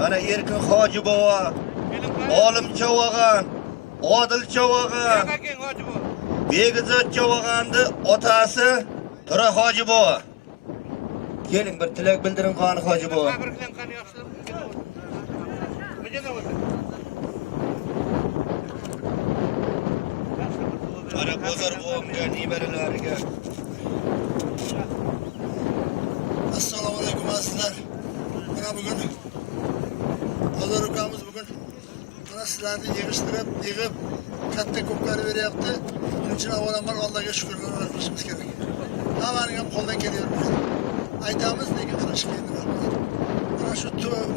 Mana Erkin Hoji bova, Olim Chavag'an, Odil Chavag'an, Begizod Chavag'anning otasi Tura Hoji bova. Keling bir tilak bildiring Qani Hoji bova. Mana bozor bovamga, nevaralariga. Assalomu alaykum azizlar. Mana bugun Bozor ukamiz bugun mana sizlarni yig'ib katta ko'pkari beryapti. Buning uchun avvalambor Allohga shukrlar qilishimiz kerak. Hammaning ham qo'ldan kelavermaydi. Aytamiz, lekin qilish qiyin.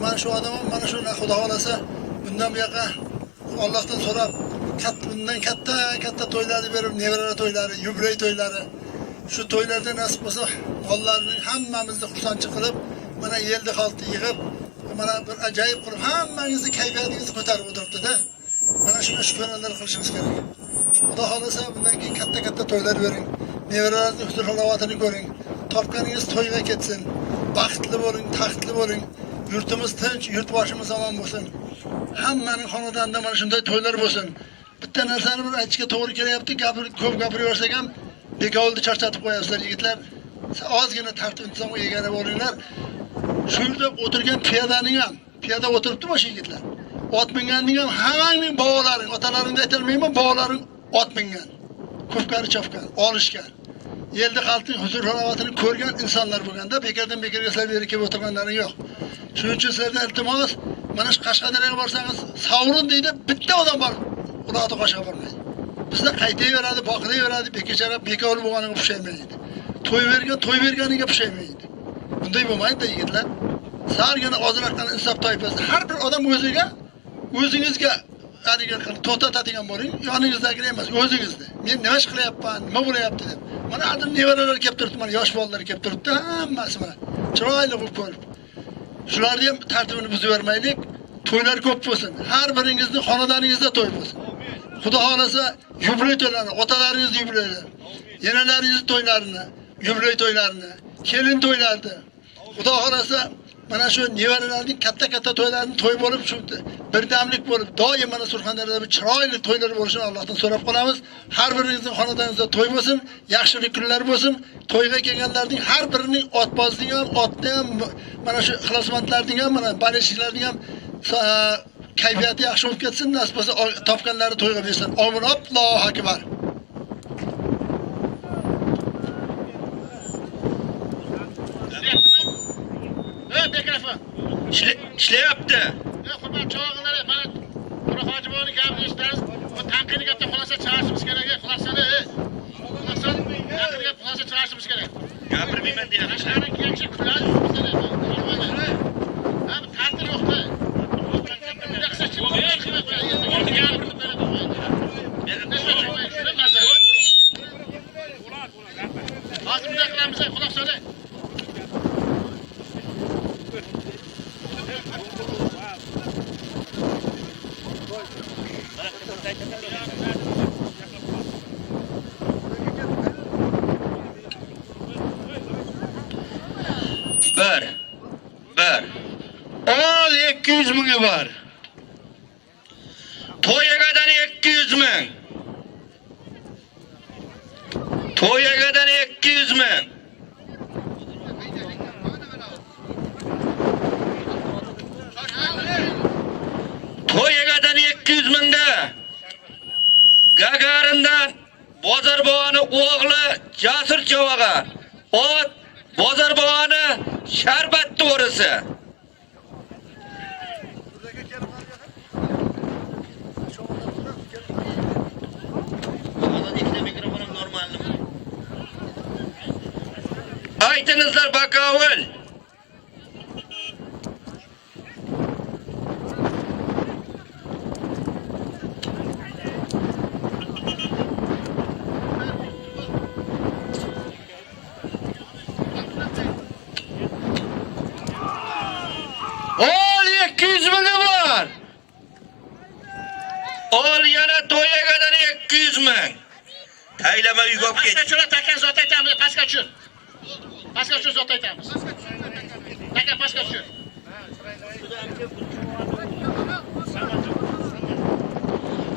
Mana shu odam ham mana shu Xudo xolasa bundan buyoqqa Allohdan so'rab bundan katta to'ylarni berib, nevaralar to'ylari, yubiley to'ylari, shu to'ylarda nasib bo'lsa, bollarning hammamizni xursandchilik qilib, mana yeldi xalqni yig'ib, mana bir ajoyib qilib hammangizni kayfiyatingizni ko'tarib o'tiribdi-da. Mana shunga shukrlar qilishimiz kerak. Xudo xolasa bundan keyin katta to'ylar bering, nevaralarning huzur halovatini ko'ring, topganingiz to'yga ketsin, baxtli bo'ling, taxtli bo'ling, yurtimiz tinch, yurtboshimiz omon bo'lsin. Hammaning xonadonida mana shunday to'ylar bo'lsin. Bitta narsani bir aytishga to'g'ri kelyapti, ko'p gapiraversak ham bekovulni charchatib qo'yasizlar yigitlar. Ozgina tartib intizomga ega bo'linglar. Shu yerda o'tirgan piyodaning ham, piyoda o'tiribdi o'sha yigitlar. Ot minganning ham hammangning bovolaring, otalaringni aytolmayman, bovolaring ot mingan. Ko'pkari chopgan, olishgan. Yelda xalqning huzur halovatini ko'rgan insonlar bo'lganda, bekarga sizlar berib kelib o'tirganlaring yo'q. Shuning uchun sizlardan iltimos, mana shu Qashqadaryoga borsangiz, Savrun deydi, bitta odam bor. Ularni qo'shib bormaydi. Bizda qaytaveradi, boqilaveradi, bekovul bo'lganiga pushaymaydi. To'y berganiga pushaymaydi. Bunday bo'lmaydi yigitlar. Sargina ozroqdan insof toifasi. Har bir odam o'zingizga to'xtatadigan bo'ling, yoningizdagilar emas, o'zingizda. Men nima ish qilyapman, nima bo'layapti deb. Mana hozir nevaralar kelib turibdi, mana yosh bolalar kelib turibdi, hammasi mana. Chiroyli bo'lib ko'rib. Shularni ham tartibini buzib bermaylik. To'ylar ko'p bo'lsin. Har biringizning xonadoningizda to'y bo'lsin. Xudo xolasa yubiley to'ylari, otalaringiz yubileylari, yenalaringiz to'ylarini, yubiley to'ylarini, kelin to'ylarni. Xudo xolasa mana shu nevaralarning katta to'ylarini to'y bo'lib, shu birdamlik bo'lib, doim mana Surxondaryoda bir chiroyli to'ylar bo'lishini Allohdan so'rab qolamiz. Har biringizning xonadoningizda to'y bo'lsin, yaxshilik kunlar bo'lsin. To'yga kelganlarning har birining otbozning ham, otni ham, mana shu ixlosmandlarning ham, mana balishlarning ham kayfiyati yaxshi bo'lib ketsin, nasib bo'lsa topganlari to'yga bersin. Amin. Allohu akbar. Mikrofon. Ishlayapti. Hurmat chavog'inlar, mana Tura Hoji bovaning gapini eshitasiz. Bu tanqidiy gapda xulosa chiqarishimiz kerak. Xulosani, xulosa chiqarishimiz kerak. Gapirmayman deyapti. Qashqarning kechki kunlari bizda tartib yo'qda. Hozir bunday qilamiz, quloq soling. Bir. Ol 200 ming'i bor. To'yagadan 200 ming. To'yagadan 200 ming. To'yagadan 200 mingda Gagarindan Bozor bovaning o'g'li Jasur Chavag'a ot Bozor bovani sharbat to'g'risi. Aytingizlar bakovul. Ol 200 ming'i bor. Ol yana to'yagadan 200 ming. Taylama uyga olib ket. Pastga tushib takan zot aytamiz, pastga tushib. Pastga tushib zot aytamiz. Takan pastga tushib.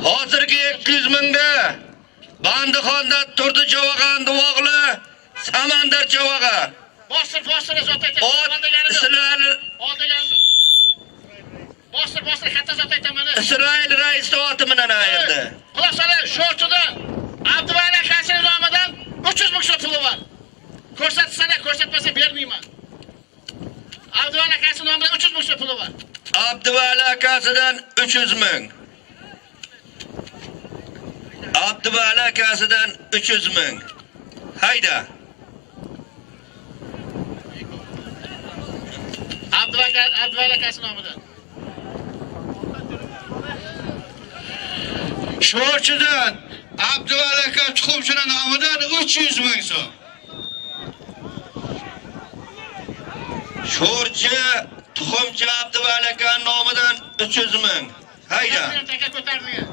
Hozirgi 200 mingda Bandixonda turdi Chavag'anning o'g'li Samandar Chavaga. Bostir zot aytaman. Sizlarni Bostir katta zot aytaman. Isroil rais oti bilan ayirdi. Quloq soling, sho'rchida Abduvali akasining nomidan 300 ming so'm puli bor. Ko'rsatsana, ko'rsatmasa bermayman. Abduvali akasining nomidan 300 ming so'm puli bor. Abduvali akasidan 300 ming. Abduvali akasidan 300 ming. Hayda. Abduvali akasining nomidan. Sho'rchidan Abduvali aka tuxumchining nomidan 300 ming so'm. Sho'rchi tuxumchi Abduvali aka nomidan 300 ming. Hayda. Taka ko'tarilgan.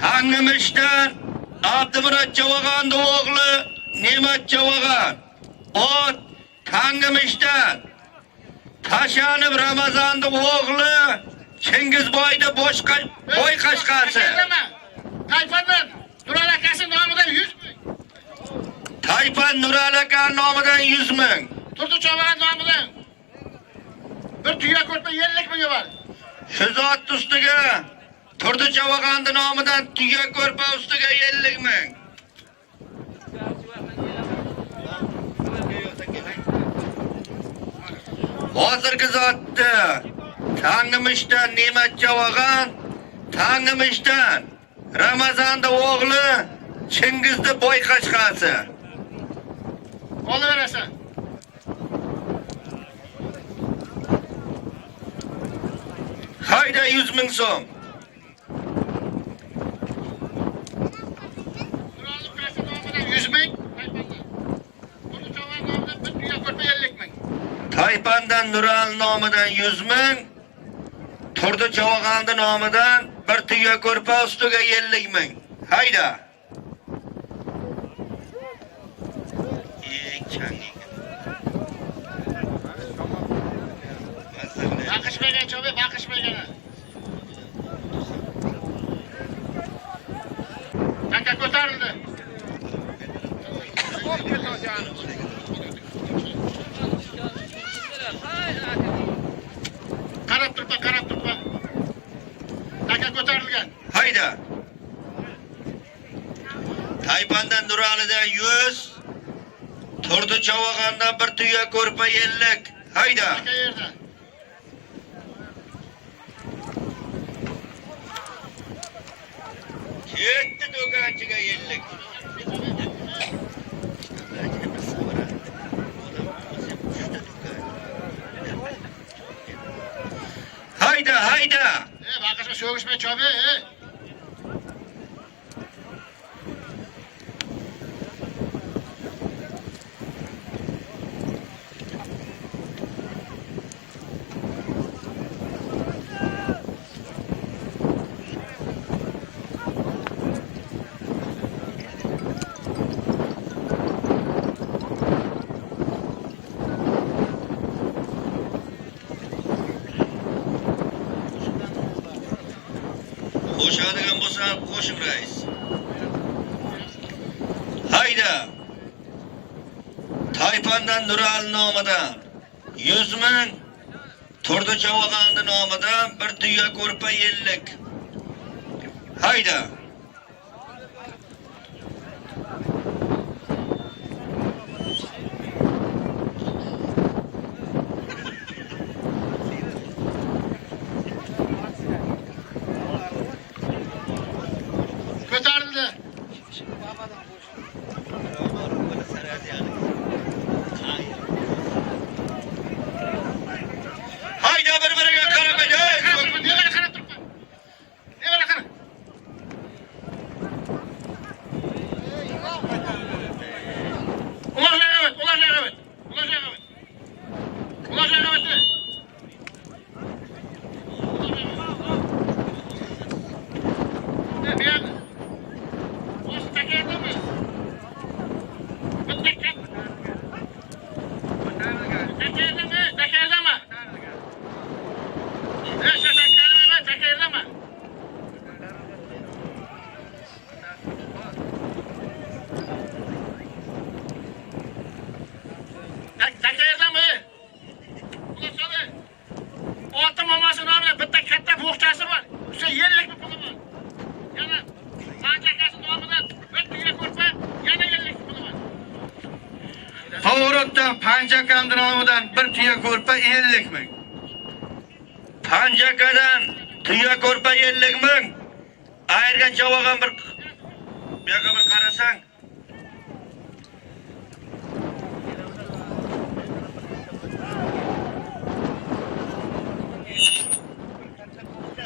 Tangimisdan Abdumurod Chavag'anning o'g'li Ne'mat Chavag'an. Ot Tangimisdan Tashanib Ramazonning o'g'li Chingizboyda boy qashqasi. Tayfandan Nural akasining nomidan 100 ming. Tayfan Nural aka nomidan 100 ming. Turdi Chavag'an nomidan bir tuya ko'rpa 50 ming bor. Shu zot ustiga Turdi Chavag'anning nomidan tuya ko'rpa ustiga 50 ming. Hozirgi zotda Tangimisdan Ne'mat Chavag'an, Tangimisdan Ramazonning o'g'li Chingizning boy qashqasi. Olaverasan. Hayda 100 ming so'm. Nural akasining nomidan 100 ming. Turdi Chavag'an nomidan bir tuya ko'rpa 50 ming. Taypandan Nural nomidan 100 ming. Turdi Chavag'anning nomidan bir tuya ko'rpa ustiga 50 ming. Hayda. Baqishmagan cho'be, baqishmagan. Taka ko'tarildi. Qarab turpa. Taka ko'tarilgan. Hayda. Taypandan Nuralidan 100. Turdi Chavag'andan bir tuya ko'rpa 50. Hayda. Taka yerda. Yetti do'konchiga 50. Hayda. Baqishma, so'g'ishma cho'be. Qo'shadigan bo'lsa, qo'shib rais. Hayda. Taypandan Nural nomidan 100 ming. Turdi Chavag'anning nomidan bir tuya ko'rpa 50. Hayda. Ko'tarildi. Hayda bir-biriga qarab ey. Nevara qarab turibman. Nevara qarab. Ular rag'bat. tuya ko'rpa 50 ming. Panjakadan tuya ko'rpa 50 ming. Ayirgan chavogan bir bu yoqqa bir qarasang.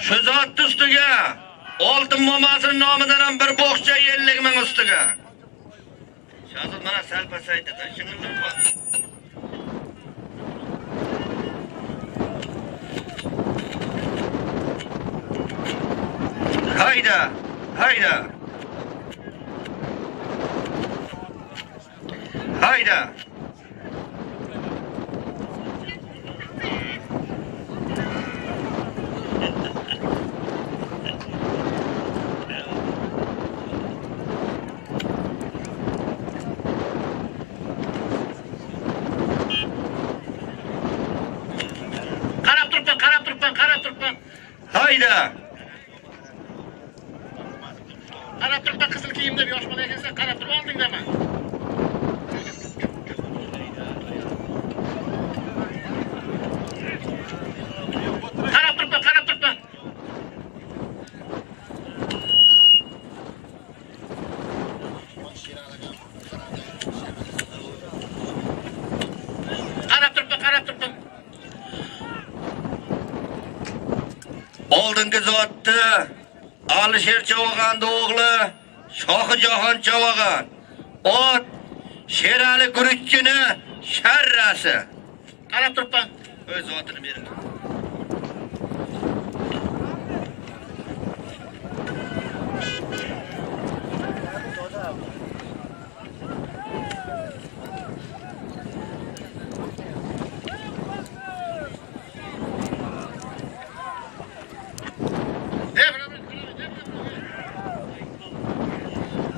Shu zot ustiga oltin momasini nomidan ham bir boqcha 50 ming ustiga. Shazot mana sal pasaydi, shingilib bor. Hayda, hayda. Hayda. Qarab turibman. Hayda. Qarab turibman, qizil kiyimda yosh bola ekansan, qarab turib oldingdami? Qarab turibman. Qarab turibman. Oldingi zotni Alisher Chavag'anning o'g'li Shohijahon Chavag'an. Ot Sherali Guruchchini sharrasi. Qarab turibman. O'z zotini bering.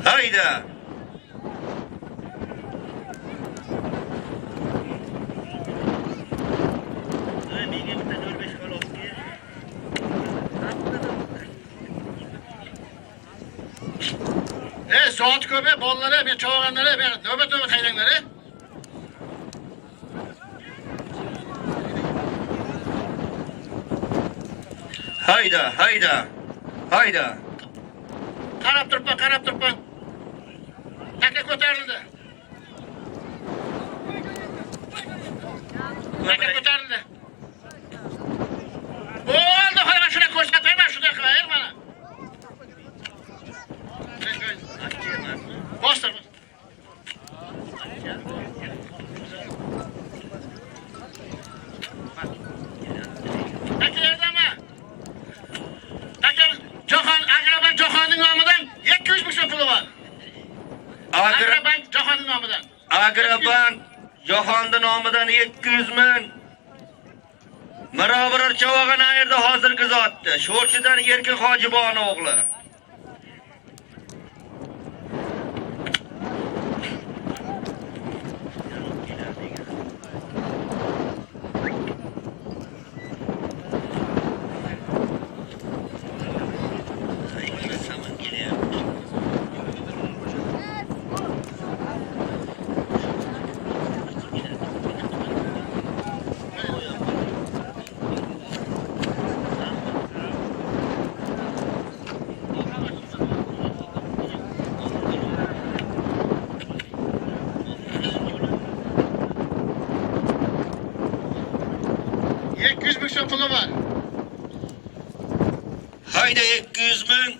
Hayda. Zot ko'p, bolalari, men chavag'anlari, men navbat-navbat qaydanglar. Hayda. Qarab turibman. Taka ko'tarildi. Bo'ldi, mana shuni ko'rsatayman, shunday qilaylik mana. Bostir. Agrobank Jahonning nomidan 200 ming so'm puli bor. Agrobank Jahonning nomidan. Agrobank Jahonning nomidan 200 ming. Mirobir Chavag'an ayirdi hozirgi zotni. Sho'rchidan Erkin Hojibon o'g'li. Pulu var. Hayda 200 ming.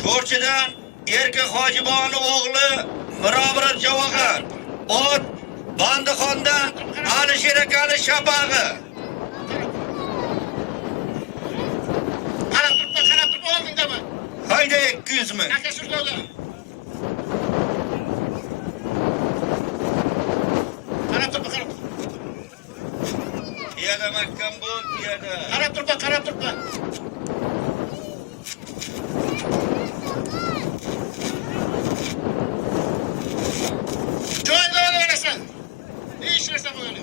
Sho'rchidan Erkin Hojibonov o'g'li Mirobir Chavag'an. Ot Bandixondan Alisher akani shapag'i. Qarab turib oldingdami? Hayda 200 ming. Aka shurda. Piyada mahkam bo'l, piyada. Qarab turibman. Joyda o'ynasan. Ne ishlaysan bo'yli?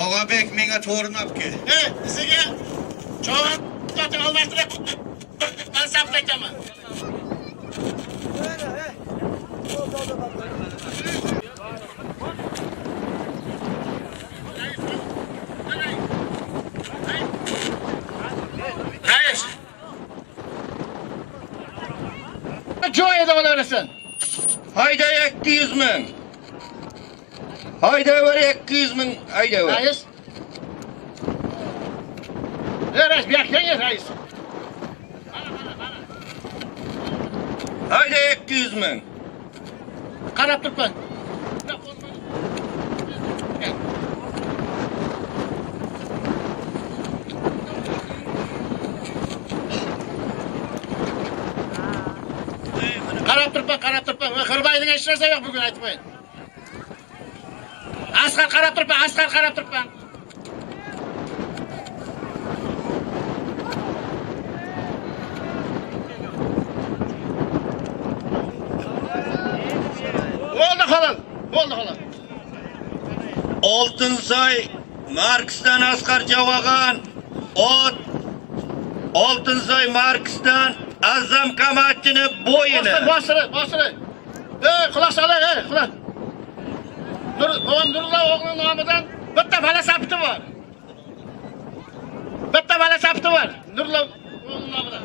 Og'abek menga to'g'rini olib kel. Sizga cho'g'an to'tin almashtirib mansab aytaman. Rais. Joy'da olaversin. Hayda 200 ming. Hayda ver 200 ming. Hayda ver. Rais. Rais, bir yakın rais. Hayda 200 ming. Qarab turibman. Qarab turibman. Qirbaydigan hech narsa yo'q bugun aytmayın. Asqar qarab turibman. Bo'ldi halol. Oltinsoy Marksdan Asqar Javag'an ot Oltinsoy Marksdan Azam Qamatchini bo'yini. Bosiri. Quloq soling, quloq. Nurullo o'g'lining nomidan bitta bola sapti bor. Nurullo o'g'lining nomidan.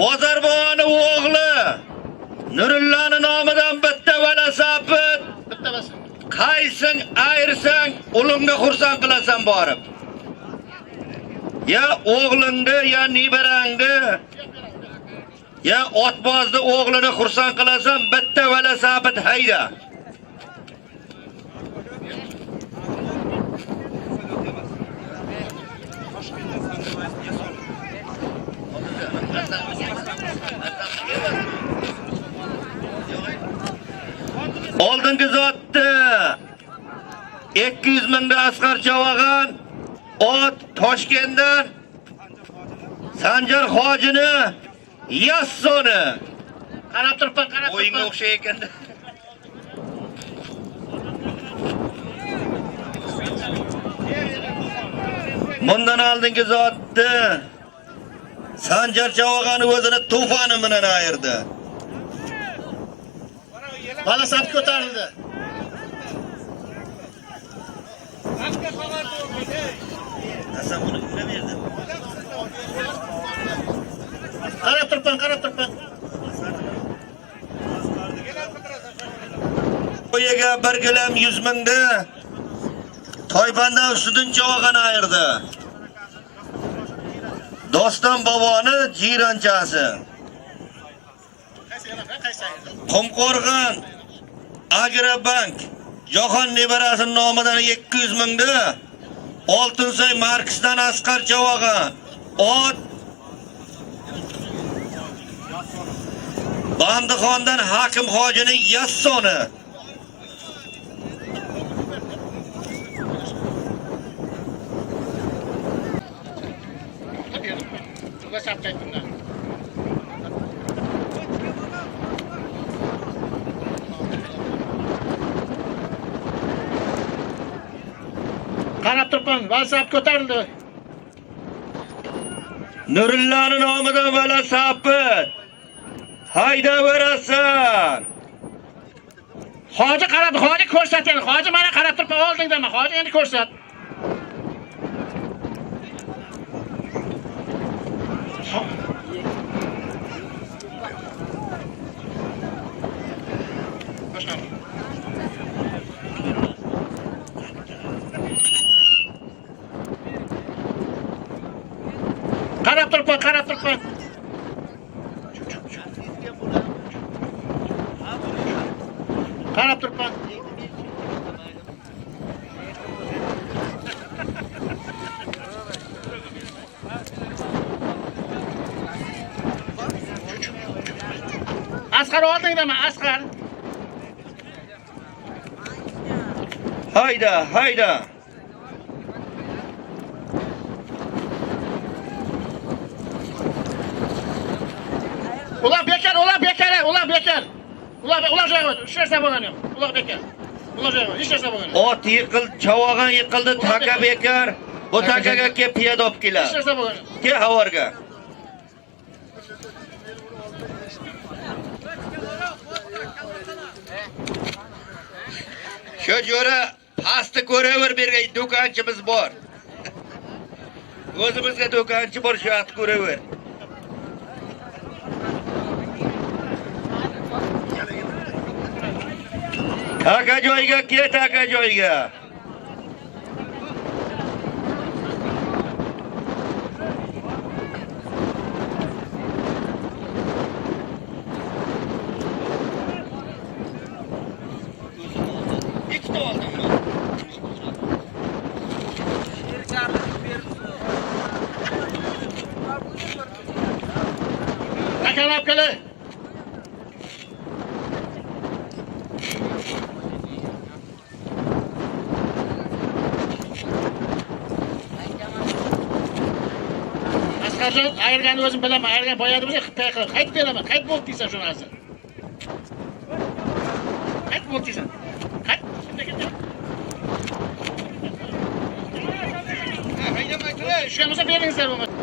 Bozorboni o'g'li Nurulloning nomidan bitta bola sapit. Bitta bas. Qaysing ayirsang, ulingni xursand qilasan borib. Ya o'g'lingni, ya nebarangni, ya otbozni o'g'lini xursand qilasan, bitta bola sapit hayda. Oldingi zotni 200 mingda Asqar Javag'an ot Toshkentdan Sanjar hojini Yassoni Qarab turibman. o'yinga o'xshay ekan. Bundan oldingi zotni Sanjar Javag'an o'zini to'foni bilan ayirdi. Bola sap ko'tarildi. Hasan buni kira berdi. Qarab turibman. Qo'yaga bir gilam 100 mingda Toypandan Sudin Javag'an ayirdi. Doston boboni jiranchasi. Qumqo'rg'on Agrobank Jahon nevarasining nomidan 200 mingda Oltinsoy Marksdan Asqar Javag'an ot Bandixondan Hakim hojining Yassoni Qarab turibman. WhatsApp ko'tarildi. Nurulloning nomidan bola sapit. Hayda verasan. Hoji qarab, hoji ko'rsating. Hoji mana qarab turibman oldingdaman. Hoji endi ko'rsat. Qarab turibman. Qarab turibman. Asqar oldingdaman, Asqar. Hayda. Ular bekar. Ular joyga hech narsa bo'lgani yo'q. Ular bekar. Ular joyga hech narsa bo'lgani yo'q. Ot yiqildi, Javag'an yiqildi, taka bekar. Bu takaga kelib piyoda olib Hech keladi. narsa bo'lgani yo'q. Ke havorga. Shu jo'ra pastni ko'raver bergan do'konchimiz bor. O'zimizga do'konchi bor, shu yoqni ko'raver. Aka joyiga ket, aka joyiga. Ikkita oldimmi? Akalab kele. Asqarjon, ayirganni o'zim bilaman. Ayirgan boyadi biza qilib qaytib beraman. Qaytib bo'ldi deysan shuni hozir. Qaytib bo'ldi deysan. Qayt. Haydamay turay. Shuga beringizlar bo'lmasa.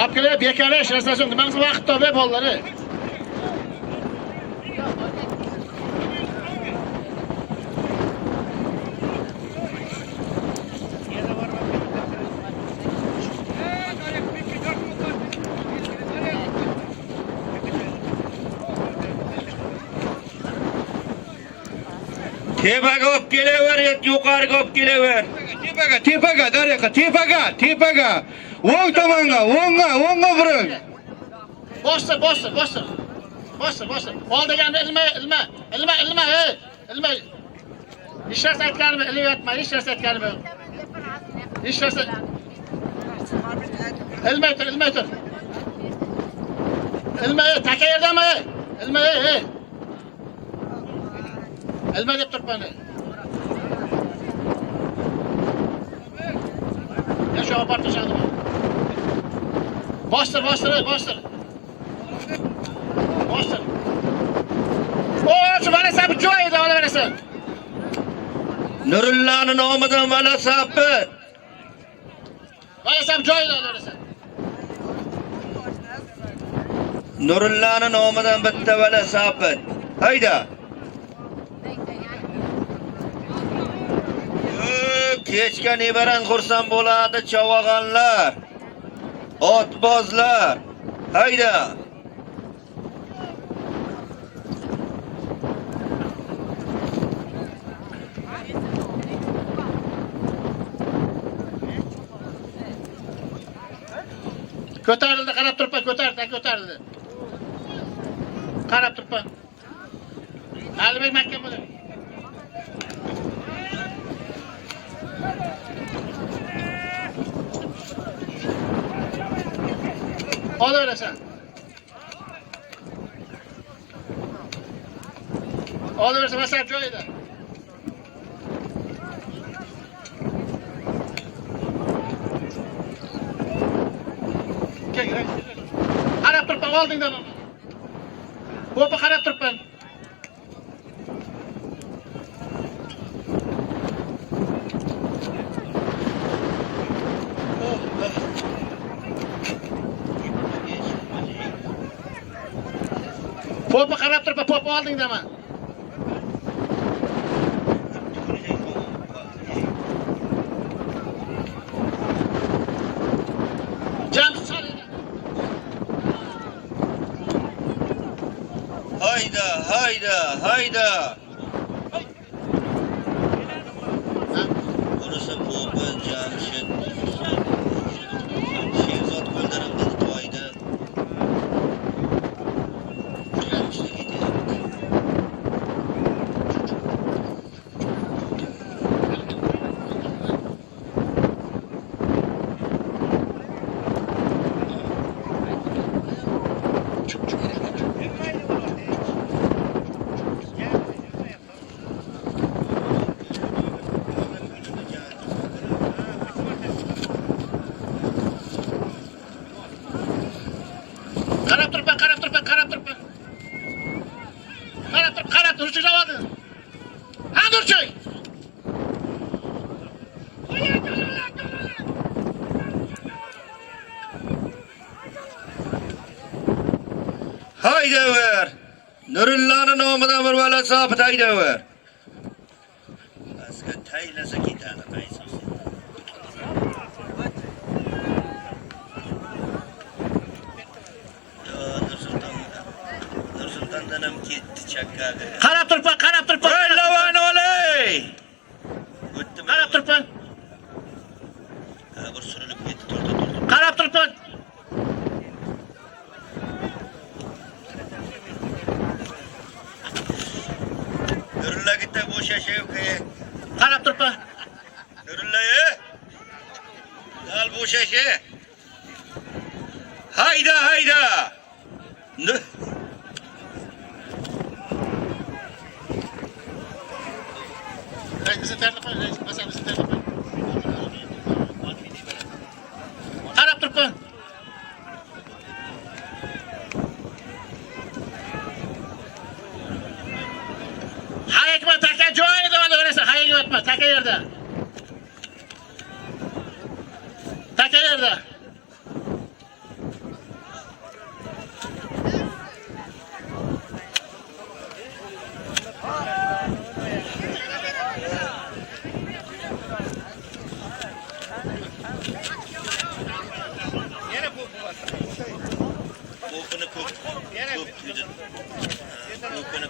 Olib kelib bekarash, rastasin, nimasi vaqt topib bolalari. Tepaga olib kelaver, yuqoriga olib kelaver. Tepaga, Daryoqa, tepaga. O'ng tomonga, o'ngga buring. Bostir. Oldaganda ilma, ey. Ilma. Hech narsa aytganimni ilyapman, hech narsa aytganimni. Hech narsa. Ilmay tur. Ilma, taka yerdami? Ilma, ey. Ilma deb turibman. Ya şu apartı çağırdım. Bastır. Oo, şu bana sapı joy da ona verirsin. Nurullah'ın nomidan bana sapı. Bana sapı joy da ona verirsin. Nurullah'ın nomidan bitta bana sapı. Hayda. Kechga nebaran xursand bo'ladi chavag'anlar, otbozlar. Hayda. Ko'tarildi, qarab turibman, ko'tarildi. Qarab turibman. Alibek mahkam bo'ladi. Olaverasan. Olaversa masal joyida. Qarab turibman oldingda mana. Bo'pa qarab turibman. Popa qarab turibman, popa oldingdaman. Jam solingda. Hayda. Burası Popa Jamshid. Sherzod qo'ldarimda to'yda. Qarab turibman. Qarab tur, uchiga oldi. Ha, durchi. Haydaver. Nurullani nomidan bir bola sabit haydaver. Aska taylasa ketadi qaysi. Nursultondan ham ketdi chakkaga. Qarab turpan, qarab turpan. Voy lavan olay. O'tdimi? Qarab turpan. Ha, bir surilib ketdi, turdi. Qarab turpan. Nurulla gitti bo'shashay uka. Qarab turpan. Nurulla, al bo'shashay. Hayda, hayda. Bizi tarlapa, bizi tarlapa. Qarab turpan. Hayekma taka joyida mana o'rasa, hayekma o'tma, taka yerda. Taka yerda.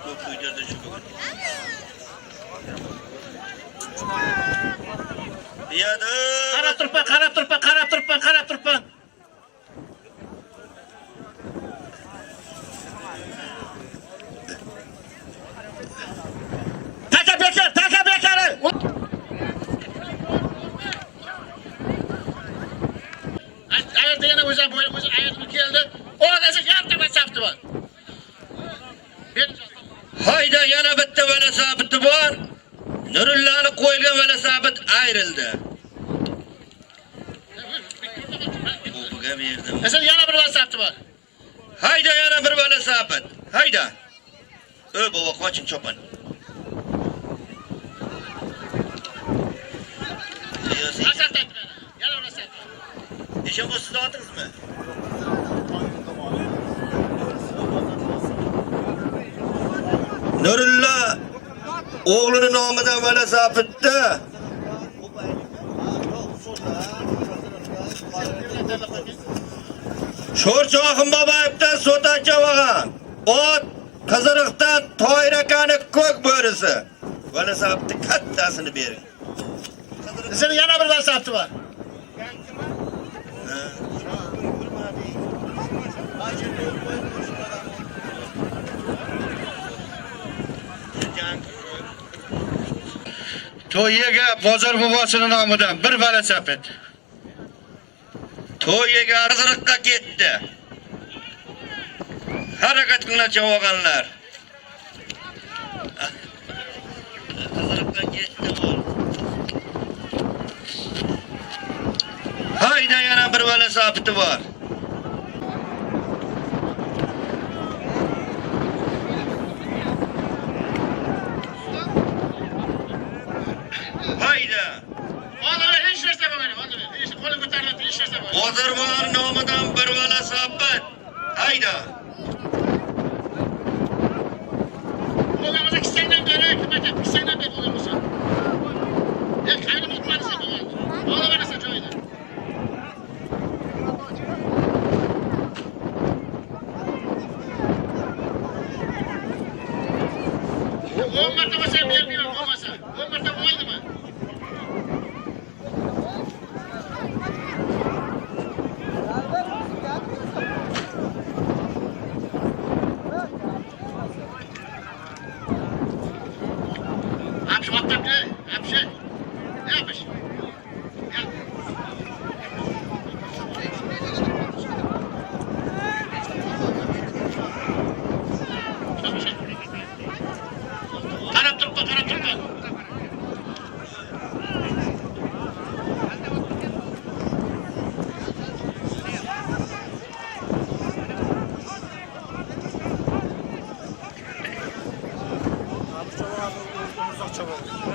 Ko'p kuydirdi shu bugun. Piyoda. Qarab turpan, qarab turpan, qarab turpan, qarab turpan. Taka bekar, taka bekar. Ayetda yana o'zi ayetga keldi. Orada yardım hesaptı var. Hayda, yana bitta bola sabiti bor. Nurullani qo'yilgan bola sabit ayrildi. Buga berdim. Mesela yana bir hesaptı var. Hayda, yana bir bola sabit. Hayda. Baba qoching cho'pon. Hesaptı. Yana bir hesaptı. Necha bo'lsa otdingizmi? Nurulla o'g'lini nomidan bola sabitdi. Sho'rchoxim Boboyevdan So'tancha olgan. Ot Qiziriqdan Toyir akani ko'k bo'risi. Bola sabitni kattasini bering. Mesela yana bir hesaptı var. To'yiga bozor bobosining nomidan bir bola sapet. To'yiga Qiziriqqa ketdi. Harakat qilgan olganlar. Qiziriqqa ketdi bu. Hayda, yana bir bola sabiti bor. Hayda. Vallahi hiç verse bana, vallahi hiç kolum ko'tardi, hiç verse bana. Bozorvar nomidan bir bola sabit. Hayda. Oğlumuza kişiden beri hükümete, kişiden beri oğlumuza. Kaynım tutmadıysa bana. Oğlum arası çoğuydu. O mertebe sen vermiyorum olmasa. O mertebe oldu mu? Hapşı bakmak ne? Hapşı. Ne yapmış? Gel. Karab turpa, karab turpa.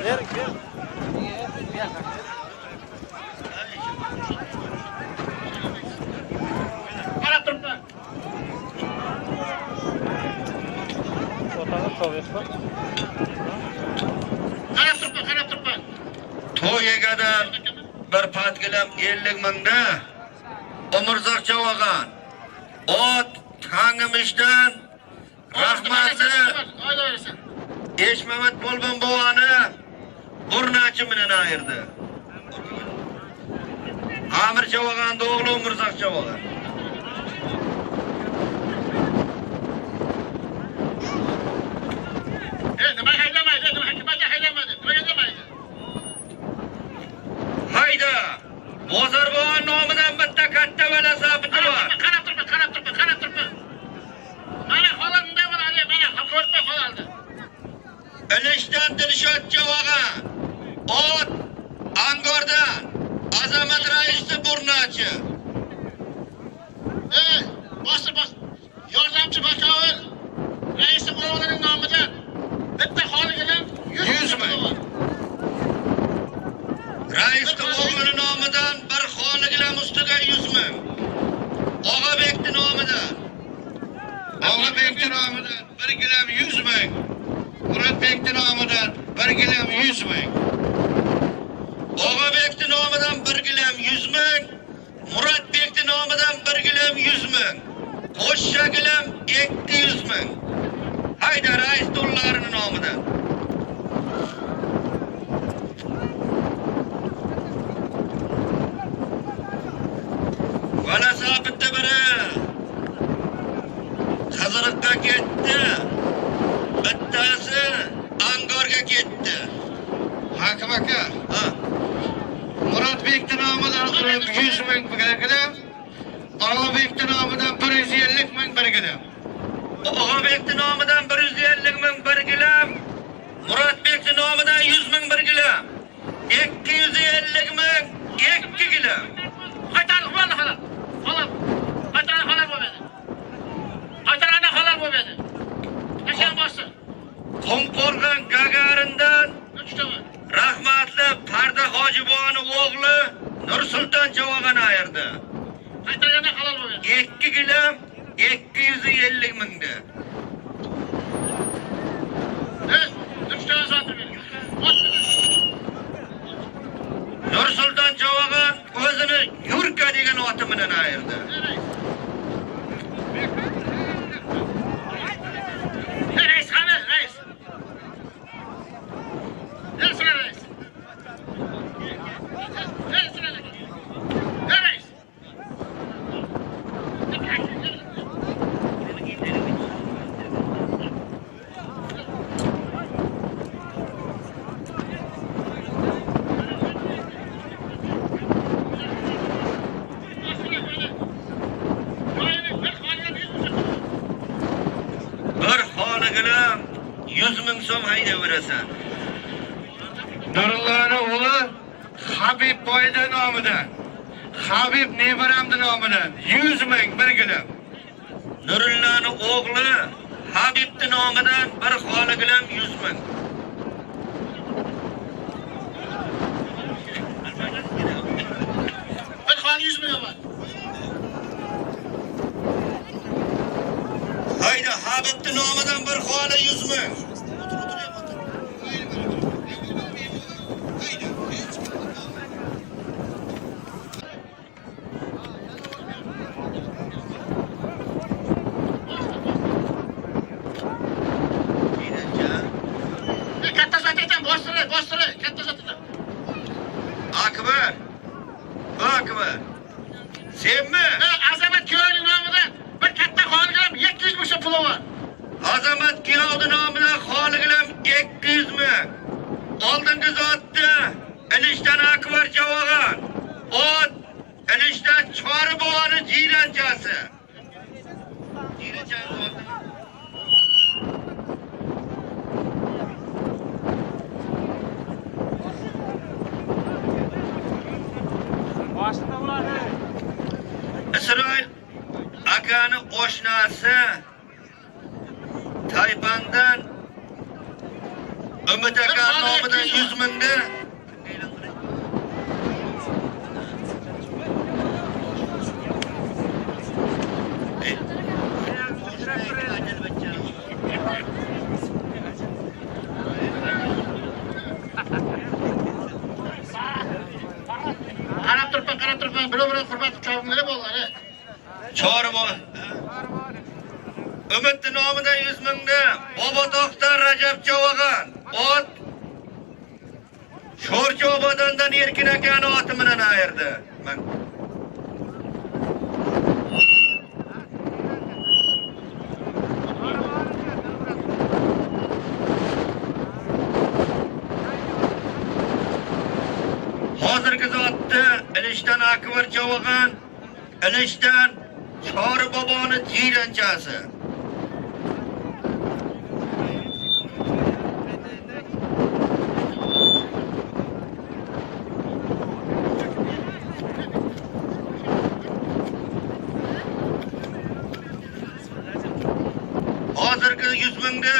Ver qarab turibman. To'y egadan bir patgilam 50 mingda Umurzoq Chavogan. Ot Tangimishdan rahmatli Oyda versin. Eshmamat Bolbon bovani burnachi bilan ayirdi. Amir Chavoganning o'g'li Umurzoq Chavogan. Nima haydamaydi? Nimaga haydamaydi? Nimaga demaydi? Hayda! Bozor bovon nomidan bitta katta velasabiti bor. Qarab turibman. Mana xolam bunday bo'ladi, mana ko'rpa qolaldi. Ilishdan Dilshod Chavogan. Ot Angordan Azamat raisi burnachi. Bos. Yordamchi bakovul raisi o'g'lining nomidan bitta xoligidan 100 ming. Raisning o'g'li nomidan bir xoligilam ustiga 100 ming. Og'abekning nomidan. Og'abekni nomidan 1 gilam 100 ming. Murodbekni nomidan 1 gilam 100 ming. Og'abekning nomidan 1 gilam 100 ming. Murodbekning nomidan 1 gilam 100 ming. Qo'shcha gilam 200 ming. Hayda rais do'llarining nomidan. Velasabitda biri Qiziriqqa ketdi. Bittasi Angorga ketdi. Hakim aka, Ha. Murodbekni nomidan 100 ming bir gilam. Og'abekni nomidan 150 ming bir gilam. Og'abekning nomidan 150 ming 1 gilam. Murodbekning nomidan 100 ming 1 gilam. 250 ming 2 gilam. Qaytarib bo'ldi xolam. Qaytarana xolam bo'lmadi. Qaytarana xolam bo'lmadi. Qachon bosdi? Qumqo'rg'on Gagarindan 3 ta bor. rahmatli Parda Hojibovning o'g'li Nursulton Chavogan ayirdi. Qaytarana halol bo'lmadi. 2 gilam 250 mingda. 3 ta sotib berdi. Nursulton Chavogan o'zini Yurka degan oti bilan ayirdi. Reis qani, reis. Reis. Bir xoligilam 100 ming so'm haydaverasan. Nurullani o'g'li Habib boyda nomidan. Habib nevaramning nomidan 100 ming bir gilam. Nurullani o'g'li Habibning nomidan bir xoligilam 100 ming. Bir xol 100 ming bor. Hayda Habibning nomidan bir xoli 100 ming. Katta zatetan bostiri, katta zatetan. Akbar. Senmi? Azamat kuyovning nomidan bir katta xoligilam 200 ming so'm puli bor. Azamat kuyovning nomidan xoligilam 200 ming. Oldingi zotda Ilishdan Akbar Chavogan. Ot Ilishdan Chori bovani jiranchasi. Isroil akani o'shnasi Tayvandan Umid aka nomidan 100 mingda Ümitli nomidan 100 mingni Bobotoqdan Rajab Chavagan. Ot Sho'rchi obodandan Erkin akani oti bilan ayirdi. Hozirgi zotni Ilishdan Akbar Chavagan, Ilishdan Chori boboni jiranchasi. Hozirgi 100 mingni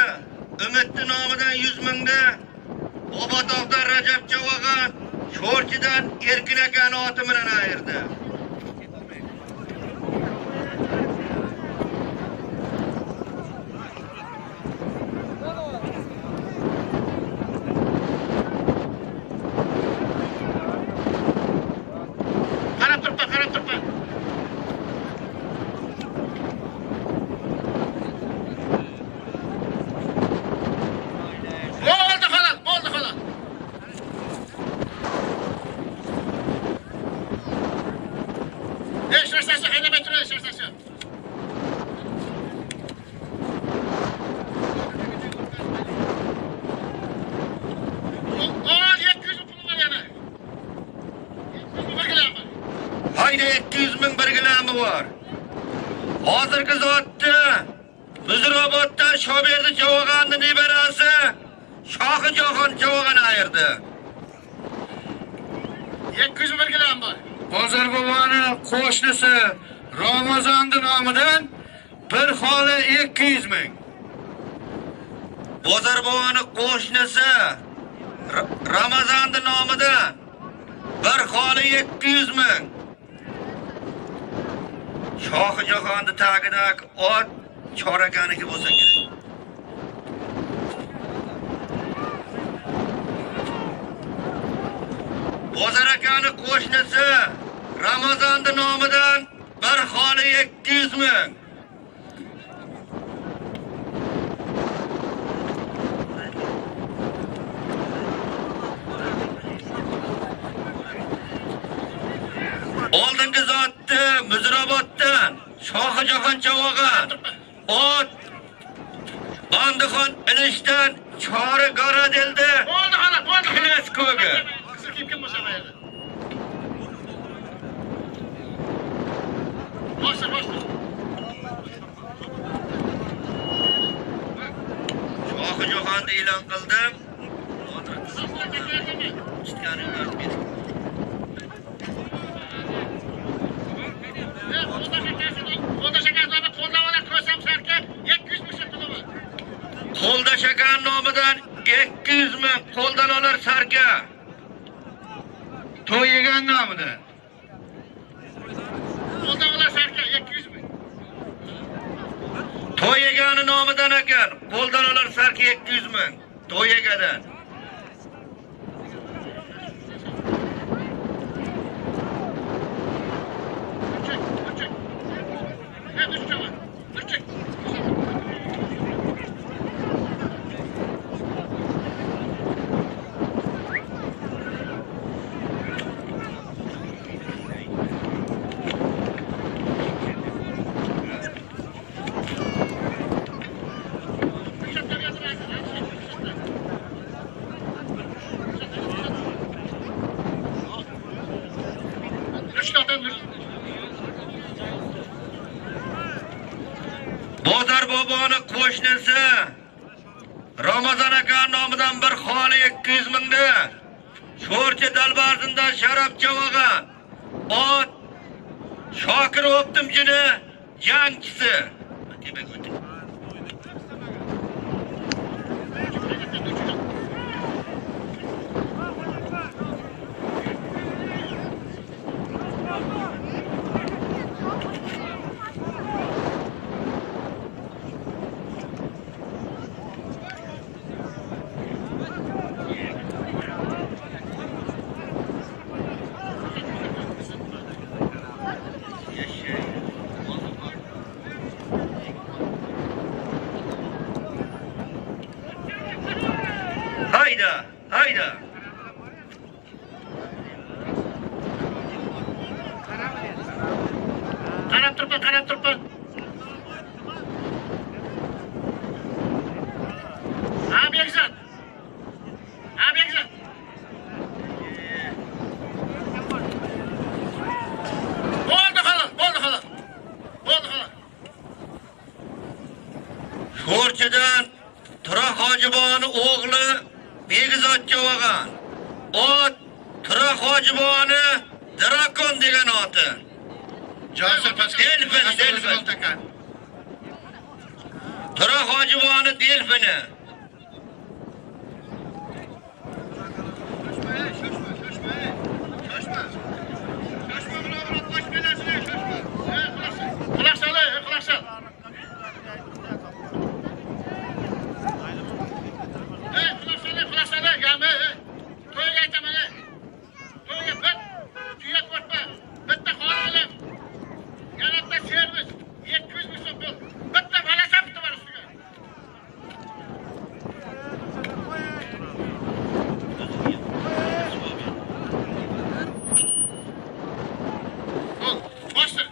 Ümitli nomidan 100 mingni Bobotoqdan Rajab Chavagan Sho'rchidan Erkin akani oti bilan ayirdi. Qarab turibman, qarab turibman. Bo'ldi xolos, bo'ldi xolos. Hech narsasi haydamay turadi, hech narsasi. O, 200 pul var yana. 200 bir gilamı. Hayda 200 ming bir gilami bor. Hozirgi zotni Muzroboddan Shoberdi Chavaganning nevarasi Shohijahon Chavagan ayirdi. 200 bir gilamı var. Bozor boboni qo'shnisi Ramazonni nomidan bir xoli 200 ming. Bozor boboni qo'shnisi Ramazonni nomidan bir xoli 200 ming. Shohijahonni tagidagi ot Chorakaniki bo'lsa kerak. Bozor akani qo'shnisi Ramazonni nomidan bir xoli 200 ming. Oldingi zotni Muzroboddan Shohijahon Chavagan ot Bandixon Ilishdan Chori Goradeldi. Bo'ldi xolos, bo'ldi. Kines ko'gi. Qizil kim bo'lsa mayli. Boshla, boshla. Shohijahonni e'lon qildim. Qo'lda shakar nomidan 200 ming qo'ldan olar sarka. To'y yegan nomidan. Qo'ldan olar sarka 200 ming. To'y yegani nomidan ekan, qo'ldan olar sarka 200 ming. To'y yegadan. Bozor boboni qo'shnisi Ramazon aka nomidan bir xoli 200 mingni Sho'rchi Dalbarzindan Sharaf Chavagan ot Shokir Optimjini jangchisi. Hayda, hayda. Qarab turibman. Ha, Bekzod. Bo'ldi xolos. Sho'rchidan Turoq Hojiboni o'g'li Begzod Javogan. Ot Turoq Hojiboni Drakon degan oti. Josur Delfin. Turoq Hojiboni Delfini. Quloq sol. Quloq sol, yami. To'yga aytaman. To'yga bir tuya qo'rqma. Bitta xonalim. Yana bitta servis. 700 ming so'm pul. Bitta balasa bitta bor ustiga. Bostir.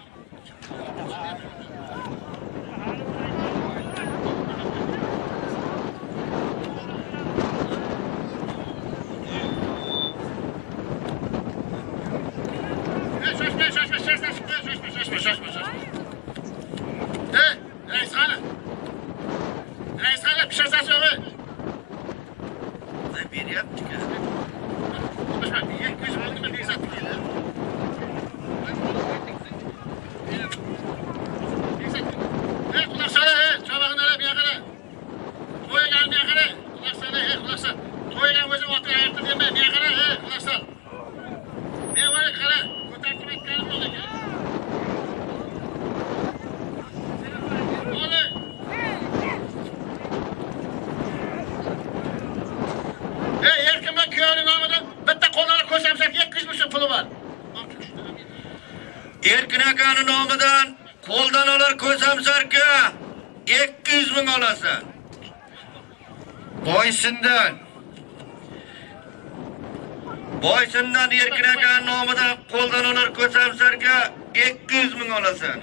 Shoshma. Reis xona, pishirasiz yo'qmi? Ne beryapti ki? Shoshma, 200 oldi bir Bekzod keldi. Quloq sol, chavag'ini olib yoqara. To'ygan bu yoqara. Quloq sol. To'ygan o'zi otga aytdi dema, bu yoqara, quloq sol. Men o'ylab qara, ko'tarib turayotganim yo'q ekan. Erkinman kuyovning nomidan bitta qo'lini ko'rsamsak 200 ming so'm puli bor. Erkin akani nomidan qo'ldan olar ko'samsarka 200 ming olasan. Boysundan Erkin akani nomidan qo'ldan olar ko'samsarka 200 ming olasan.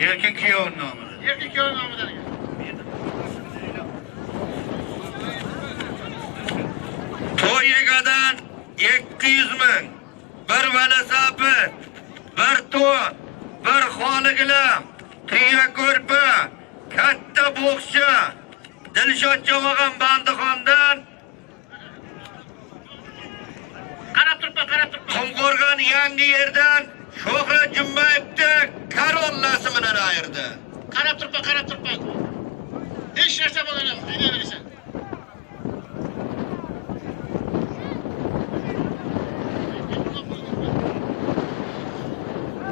Erkin kuyovning nomidan. Erkin kuyovning nomidan. To'yigadan 200 ming. Bir velosiped, bir to'n, bir xoligilam, tuya ko'rpa, katta bokschi Dilshod Javogan Bandixondan Qarab turibman. Qumqo'rg'on yangi yerdan Shohrat Jumbayevni Karollasi bilan ayirdi. Qarab turibman. Hech narsa bo'lmaydi, deyverasan.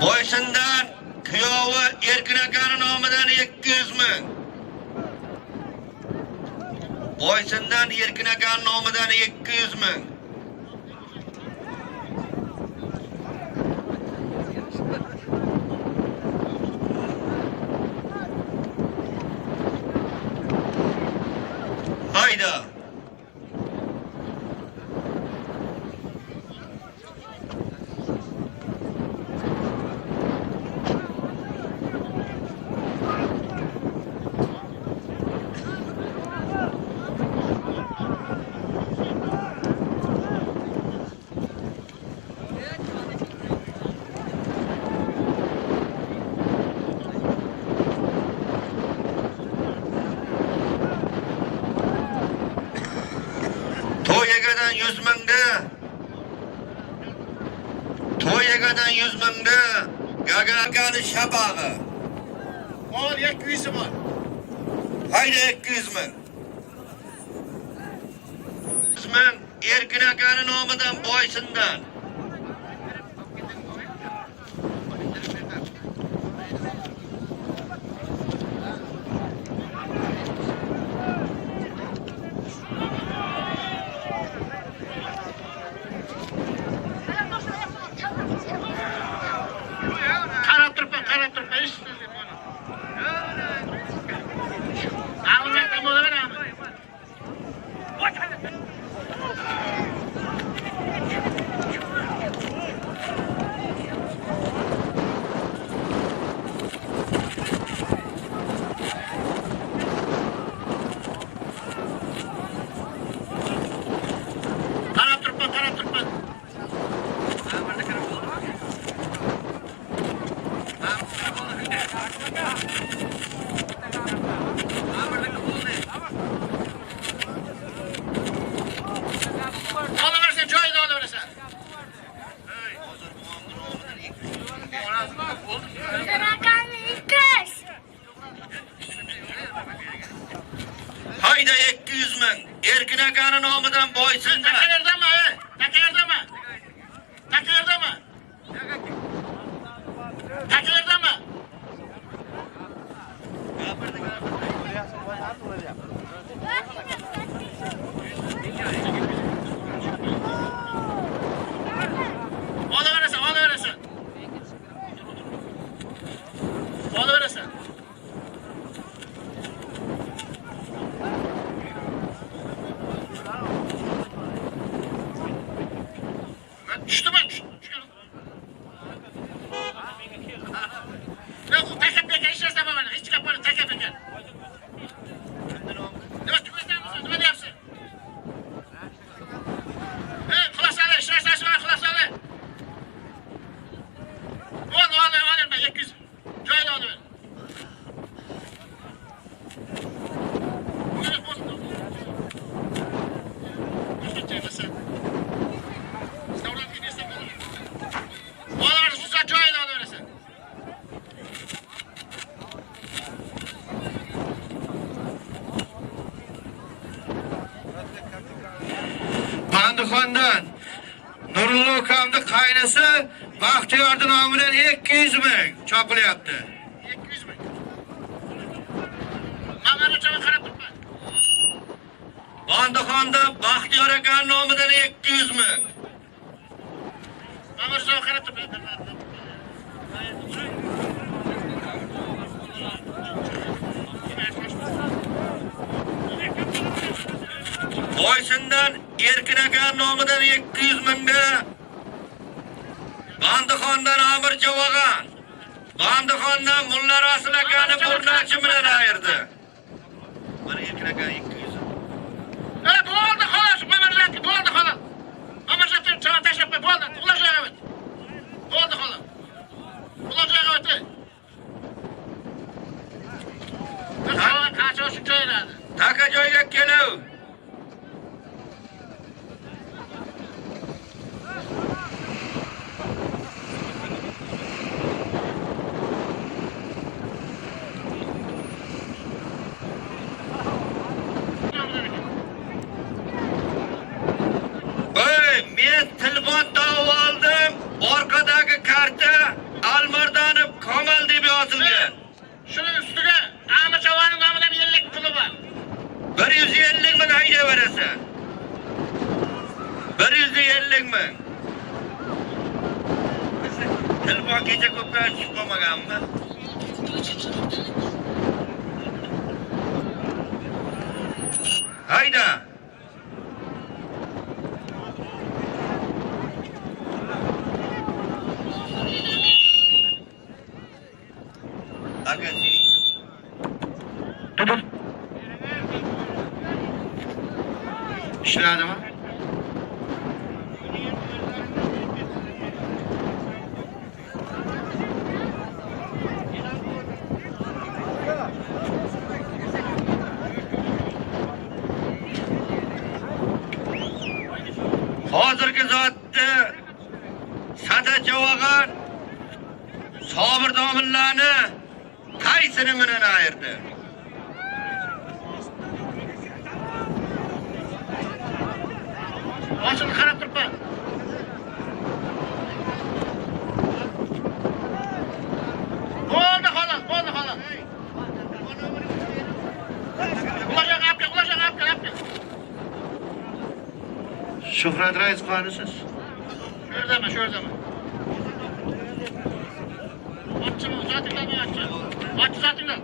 Boysundan kuyovi Erkin akani nomidan 200 ming. Boysundan Erkin akani nomidan 200 ming. Hayda. To'yigadan 100 mingda. To'yigadan 100 mingda. Gagakani shabag'i. Ol 200 bor. Hayda 200 ming. 100 ming Erkin akani nomidan Boysundan. Qarab turibman. Alınacak da bo'laveradi. 200 ming. Erkin akaning nomidan Boysinda. Takayerdami? Takayerdami? Takayerdami? Takayerdami? Olaverasan, olaverasan. Olaverasan. Düştü mü? Yok, takip bekler, hiç rastlamam bana. Hiç kapanı, takip bekler. Evet, tükürükten misin? Ne yapsın? Evet, kulak sağlı, hiç rastlasın bana, kulak sağlı. Oğlum ben, 200. Joyla onu ver. Evet, bozun. Boş geçeceğim sen. Oğlum, susar, joyla onu verirsin. Bandixondan Nurullo ukamning qaynisi Baxtiyorning nomidan 200 ming chopilyapti. 200 ming. Mana chava qarab turibman. Bandixonda Baxtiyor akaning nomidan 200 ming. Mana chava qarab turibman. Boysindan Erkin akaning nomidan 200 mingda. Bandixondan Amir Javogan. Bandixondan Mulla Rasul akaning burnachi bilan ayirdi. Mana Erkin aka 200. Bo'ldi xolos, Mamarjatga bo'ldi xolos. Mamarjatga chava tashlab qo'y, bo'ldi. Uxlashga o't. Bo'ldi xolos. Uxlashga o't. Qancha shuncha eradi. Taka joyga kelav. Men telefon topib oldim. Orqadagi karta Almardanov Kamal deb yozilgan. Shuning ustiga Amir Javoning nomidan 50 puli bor. 150 ming haydaverasan. 150 ming. Telefon kecha ko'pdan tushib qolmaganmi? Hayda. Aga Ishladimi? hozirgi zotni Sada Javogan Sobir domillarni qaysini bilan ayirdi? Boshini qarab turibman. Bo'ldi xolos, bo'ldi xolos. Ularga apka. Shuhrat rais qanisiz? Shu yerdami. Ochchimi, sotinglarmi ochchi? Ochchi sotinglar.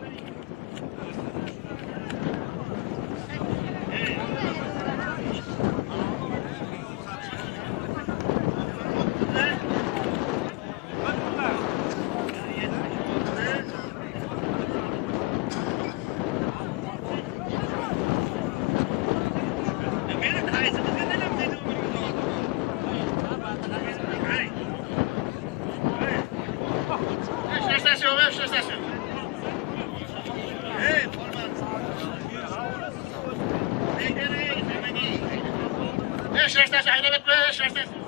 Station.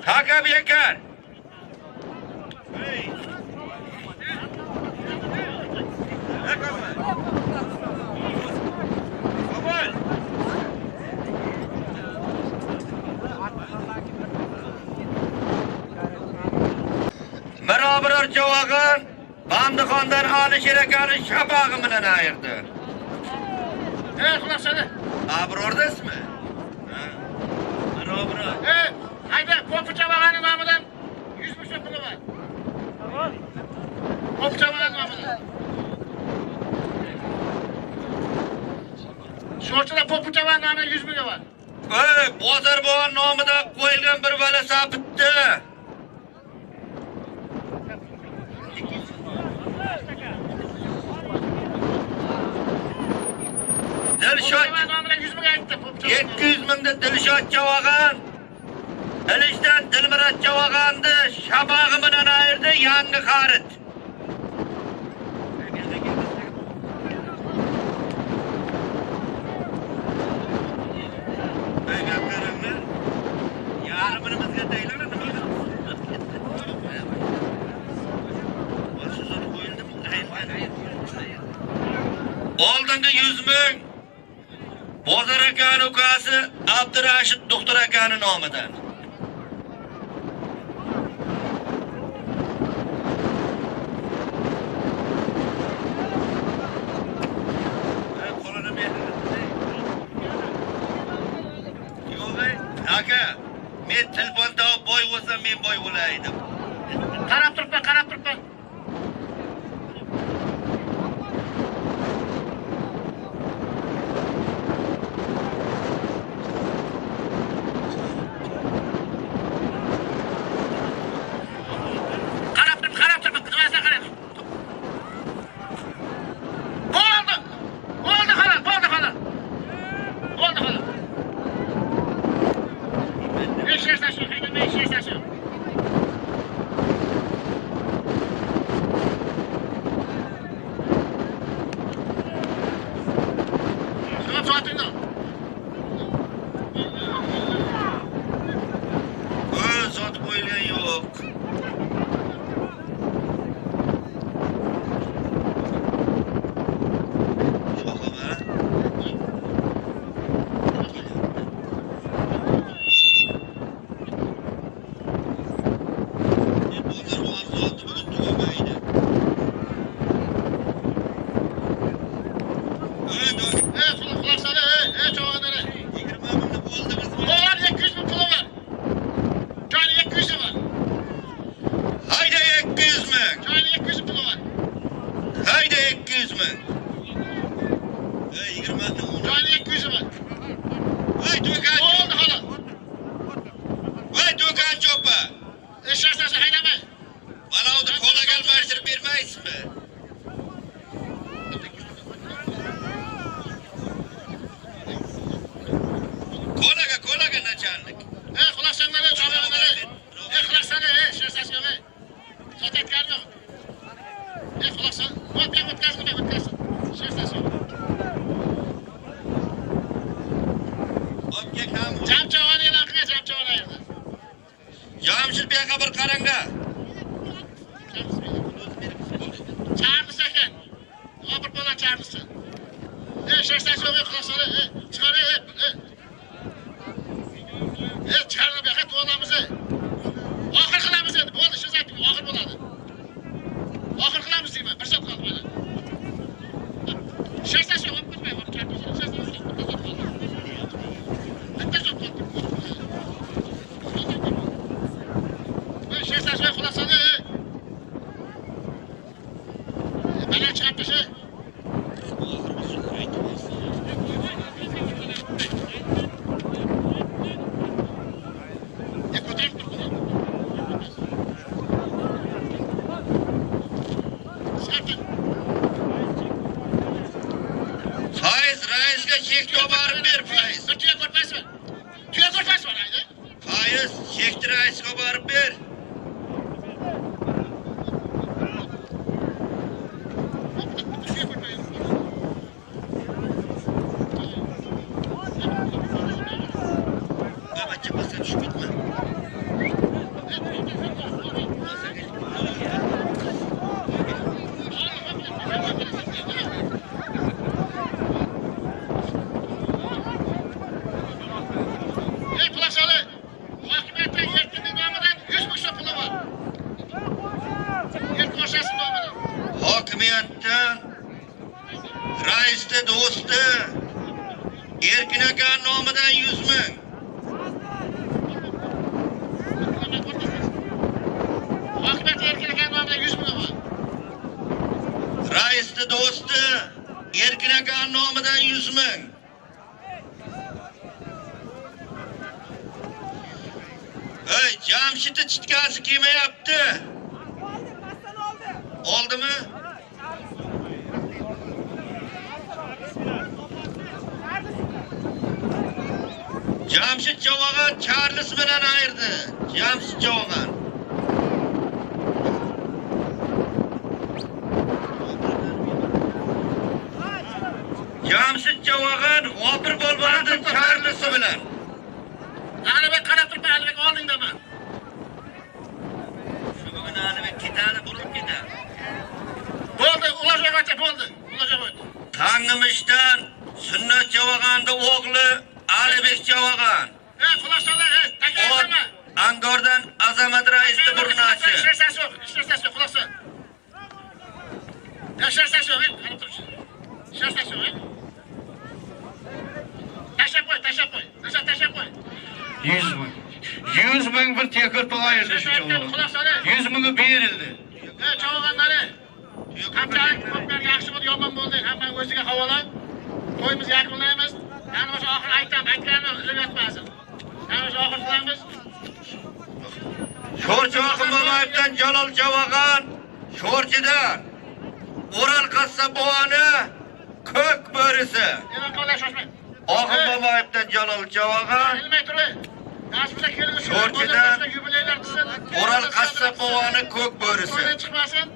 Taka bekar. Sandıqondan Alisher akani shabag'i bilan ayirdi. Quloq sol. Abrordasizmi? Ha. Bro. Hayda, Popu Chavag'aning nomidan 100 ming so'm puli bor. Popu Chavag'aning nomidan. Sho'rchida Popu Chavag'aning nomidan 100 ming bor. Bozor bo'g'an nomida qo'yilgan bir bala sapitdi. Dilshod nomidan 100 ming aytdi Popu Chavag. 700 mingda Dilshod Chavag'an. Ilishdan Dilmurod Chavag'anni shabag'i bilan ayirdi yangi xarid. Yarımını bizga deylar nima qilamiz? Oldingi 100 ming Bozor akani ukasi Abdurashid doktor akani nomidan. Aka, men telefonda boy bo'lsam men boy bo'laydim. Qarab turibman. Qarab turibman. Nimasidan qarayapsiz? Bo'ldi xolos. Besh yashtashi, haydamay 5 yashtashi. Shuna soatingni. Sotib qo'yilgan yo'q. Kolaga nachalnik. Quloqsanlar, chavag'inglar. Quloqsanlar, shashashga. Sotayotganmi? Quloqsan. O'tkazgin. Shashashga. Obga kam. Jamchavani e'lon qilgan, jamchavani yerda. Jamshid bu yoqqa bir qaranga. Charlis ekan. O'pir bola Charlis. Shashashga quloqsanlar. Chiqar. Chiqarib yoqqa to'lamiz. Oxir qilamiz endi. Bo'ldi, shu zotga oxir bo'ladi. Oxir qilamiz deyman. Bir soat qoldi mana. Shashashga olib ketmay, olib ketdi. Shashashga. Bitta so'p qoldi. Shashashga quloqsanlar. Mana chiqibdi shu. Faiz raisga chek to'barib ber faiz. Tuya ko'rpasmi? Haydi. Faiz chekni raisga borib ber. Babacha bo'lsa tushib ketma. Quloq soling. Hokimiyatdan 7 ming nomidan 100 ming Erkin aka nomidan 100 ming. Oqibat erkin aka nomidan 100 ming bor. Raisni do'sti Erkin aka nomidan 100 ming. Hey, Jamshidni chitkasi kelmayapti. Oldimi? Jamshid Javog'an Charles bilan ayirdi. Jamshid Javog'an. Jamshid Javog'an G'ofir Bolbonadi Charles bilan. Alibek qarab turib, Alibek oldingdaman. Shu bugun Alibek ketadi, burib ketadi. Bo'ldi, ulashagacha bo'ldi. Ulashagacha. Tangimishdan Sunnat Javog'anning o'g'li Alibek Javog'an. Xulosalar, taklifmi? Angordan Azamat raisni burnachi. Ishlash yo'q, xulosa. Ishlash yo'q, qarab turibsiz. Ishlash yo'q. Tashlab qo'y. 100 ming. 100 ming bir tekur pul ayırdı şu Javog'an. 100 mingi berildi. Javog'anlari. Qanchalik ko'plar yaxshi bo'ldi, yomon bo'ldi, hamma o'ziga havola. To'yimizni yakunlaymiz. Yana o'sha oxir aytganimni ilinatmasin. Yana o'sha oxir qilamiz. Sho'rchi Oqimboboyevdan Jalol Javog'an, Sho'rchidan O'ral Qassabovani ko'k bo'risi. Yana qolay shoshmang. Oqimboboyevdan Jalol Javog'an, Bilmay turing. Nasibda keldi Sho'rchidan yubileylar qilsin. O'ral Qassabovani ko'k bo'risi. Qo'ldan chiqmasin.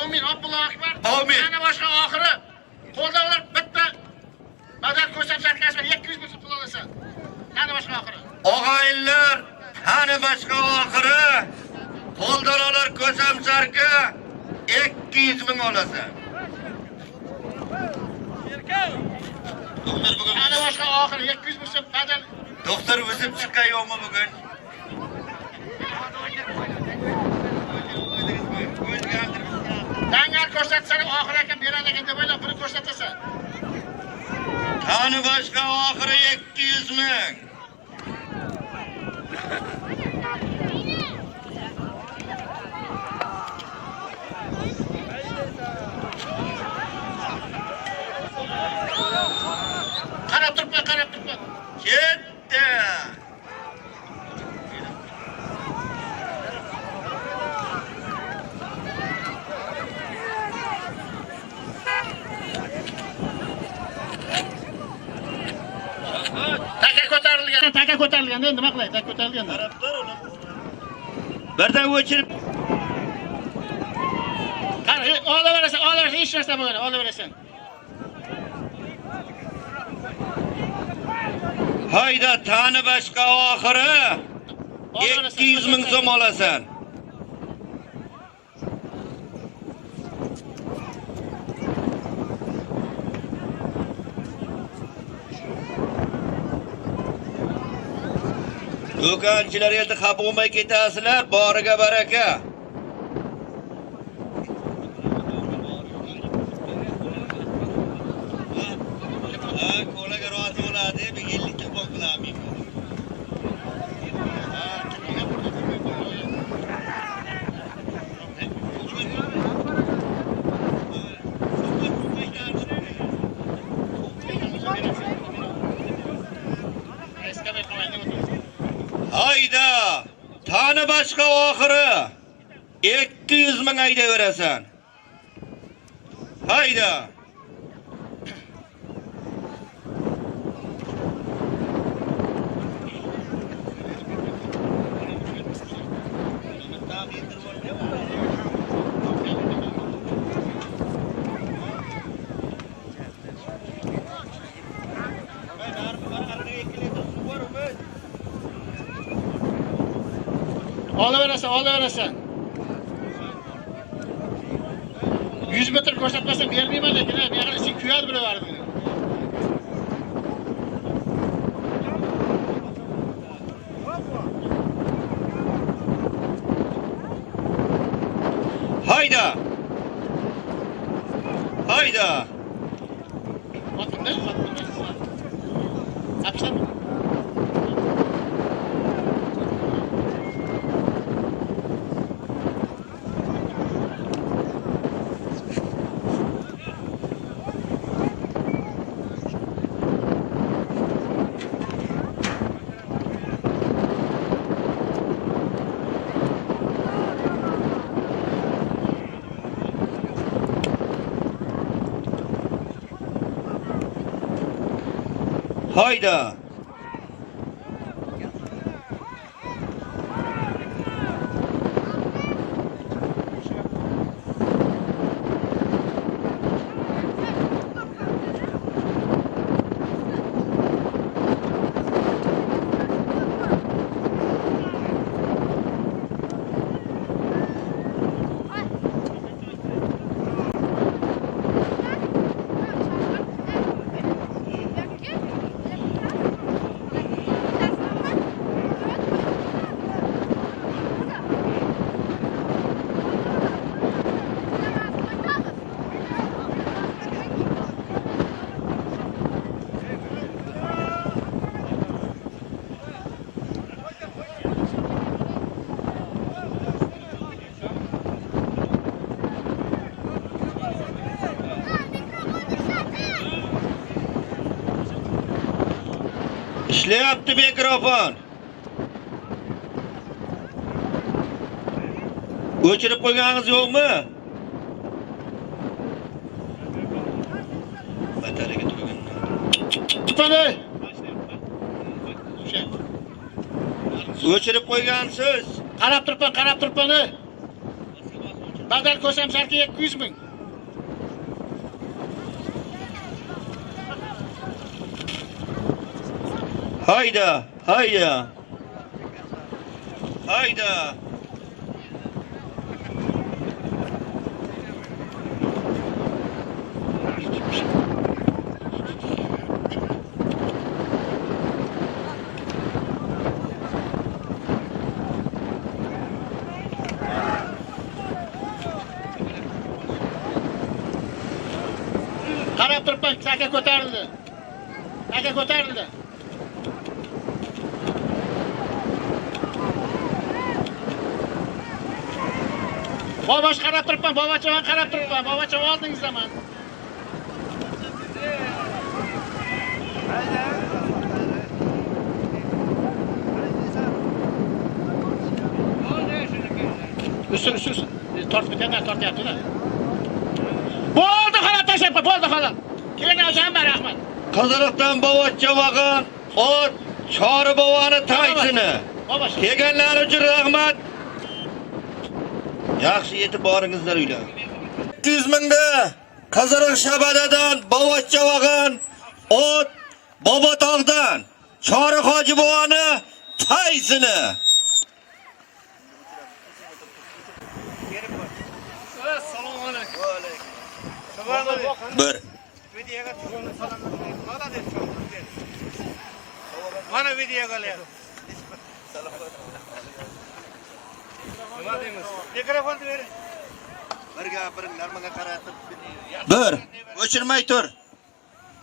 Amin. Allohu akbar. Amin. Yana boshqa oxiri. Qo'lda ular bitta badal ko'rsatsak kasb 200 ming pul olasan. Yana boshqa oxiri. Og'ayinlar, qani boshqa oxiri qo'ldan olar ko'samsarga 200 ming olasan. Doktor bugun Yana boshqa oxiri 200 ming so'm badal. doktor o'zim chiqqan yo'qmi bugun? Dangal ko'rsatsan oxiri ekan beradi ekan deb o'ylab buni ko'rsatasan. Qani boshqa oxiri 200 ming. Qarab turibman. Ketdi. Taka ko'tarilganda nima qilay? Taka ko'tarilganda. Birdan o'chirib Qara, olaverasan, hech narsa bo'lmaydi, olaverasan. Hayda, tani boshqa oxiri 200 ming so'm olasan. Do'konchilar endi xafa bo'lmay ketasizlar, boriga baraka. Qo'laga rozi bo'ladi, 50 ta bor qilaman. Hayda, tani boshqa oxiri 200 ming haydaverasan. Hayda. Olaverasan. 100 metr ko'rsatmasam bermayman lekin, bu yerda sen kuyadi bilaverdi. Hayda. Hayda. Otunda. boshlab. Hayda. İşleyapti mikrofon. O'chirib qo'yganingiz yo'qmi? Batariga turgan. Tutani. O'chirib qo'ygansiz. Qarab turibman. Badal ko'rsam sharki 200 ming. Hayda. Qarab turibman, saka ko'tarildi. Bobosh qarab turibman, bobochaman qarab turibman. Bobocham oldingizdaman. Üstün. Tortyapti-da. Bo'ldi, qarab tashlab qo'y, bo'ldi xolos. Kelgan rahmat. Qiziriqdan bovochcha vaqan, ot, chori bovani taysini. Kelganlar uchun rahmat. Yaxshi yetib boringizlar uylar. 200 mingda Qiziriq Shabadadan bovochcha vaqan, ot, Bobotog'dan chori hoji bovani taysini. Assalomu alaykum. Bir. Videoga tushganlar salomlar. Молодец. Mana videoga olyapti. Nima deymiz? Mikrofonni bering. Bir gapiringlar, menga qaratib. Bir. O'chirmay tur.